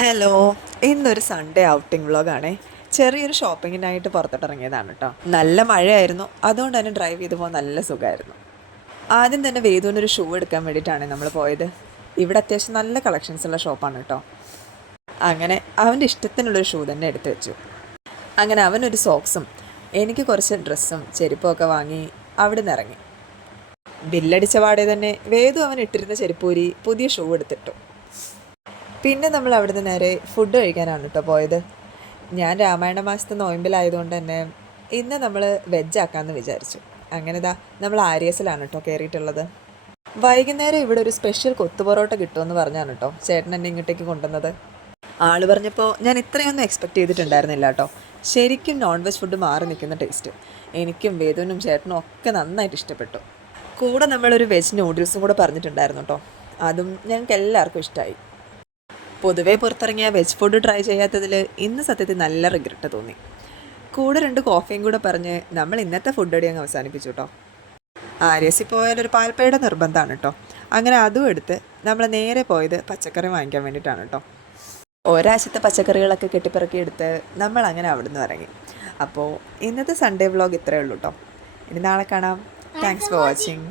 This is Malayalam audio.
ഹലോ, ഇന്നൊരു സൺഡേ ഔട്ടിംഗ് വ്ളോഗാണേ. ചെറിയൊരു ഷോപ്പിങ്ങിനായിട്ട് പുറത്തോട്ടിറങ്ങിയതാണ് കേട്ടോ. നല്ല മഴയായിരുന്നു, അതുകൊണ്ട് തന്നെ ഡ്രൈവ് ചെയ്ത് പോകാൻ നല്ല സുഖമായിരുന്നു. ആദ്യം തന്നെ വേദുവിനൊരു ഷൂ എടുക്കാൻ വേണ്ടിയിട്ടാണ് നമ്മൾ പോയത്. ഇവിടെ അത്യാവശ്യം നല്ല കളക്ഷൻസ് ഉള്ള ഷോപ്പാണ് കേട്ടോ. അങ്ങനെ അവൻ്റെ ഇഷ്ടത്തിനുള്ളൊരു ഷൂ തന്നെ എടുത്തു വെച്ചു. അങ്ങനെ അവനൊരു സോക്സും എനിക്ക് കുറച്ച് ഡ്രസ്സും ചെരുപ്പും ഒക്കെ വാങ്ങി അവിടെ നിന്ന് ഇറങ്ങി. ബില്ലടിച്ച പാടെ തന്നെ വേദു അവൻ ഇട്ടിരുന്ന ചെരുപ്പൂരി പുതിയ ഷൂ എടുത്തിട്ടു. പിന്നെ നമ്മൾ അവിടുന്ന് നേരെ ഫുഡ് കഴിക്കാനാണ് കേട്ടോ പോയത്. ഞാൻ രാമായണ മാസത്തെ നോയമ്പിലായതുകൊണ്ട് തന്നെ ഇന്ന് നമ്മൾ വെജ് ആക്കാമെന്ന് വിചാരിച്ചു. അങ്ങനെ നമ്മൾ ആര്യസിലാണ് കേട്ടോ കയറിയിട്ടുള്ളത്. വൈകുന്നേരം ഇവിടെ ഒരു സ്പെഷ്യൽ കൊത്തു പൊറോട്ട കിട്ടുമെന്ന് പറഞ്ഞാണ് കേട്ടോ ചേട്ടൻ എന്നെ ഇങ്ങോട്ടേക്ക് കൊണ്ടുവന്നത്. ആൾ പറഞ്ഞപ്പോൾ ഞാൻ ഇത്രയൊന്നും എക്സ്പെക്റ്റ് ചെയ്തിട്ടുണ്ടായിരുന്നില്ല കേട്ടോ. ശരിക്കും നോൺ വെജ് ഫുഡ് മാറി നിൽക്കുന്ന ടേസ്റ്റ്. എനിക്കും വേദുവിനും ചേട്ടനും ഒക്കെ നന്നായിട്ട് ഇഷ്ടപ്പെട്ടു. കൂടെ നമ്മളൊരു വെജ് നൂഡിൽസും കൂടെ പറഞ്ഞിട്ടുണ്ടായിരുന്നു കേട്ടോ. അതും ഞങ്ങൾക്ക് എല്ലാവർക്കും ഇഷ്ടമായി. പൊതുവേ പുറത്തിറങ്ങിയ വെജ് ഫുഡ് ട്രൈ ചെയ്യാത്തതിൽ ഇന്ന് സത്യത്തിൽ നല്ല റിഗ്രറ്റ് തോന്നി. കൂടെ 2 കോഫിയും കൂടെ പറഞ്ഞ് നമ്മൾ ഇന്നത്തെ ഫുഡ് അടി അങ്ങ് അവസാനിപ്പിച്ചു കേട്ടോ. ആര്യസിൽ പോയാലൊരു പാൽപ്പയുടെ നിർബന്ധമാണ് കേട്ടോ. അങ്ങനെ അതും എടുത്ത് നമ്മൾ നേരെ പോയത് പച്ചക്കറി വാങ്ങിക്കാൻ വേണ്ടിയിട്ടാണ് കേട്ടോ. ഒരാഴ്ചത്തെ പച്ചക്കറികളൊക്കെ കെട്ടിപ്പിറക്കി എടുത്ത് നമ്മൾ അങ്ങനെ അവിടെ നിന്ന് ഇറങ്ങി. അപ്പോൾ ഇന്നത്തെ സൺഡേ വ്ളോഗ് ഇത്രയേ ഉള്ളൂ കേട്ടോ. ഇനി നാളെ കാണാം. Thanks for watching.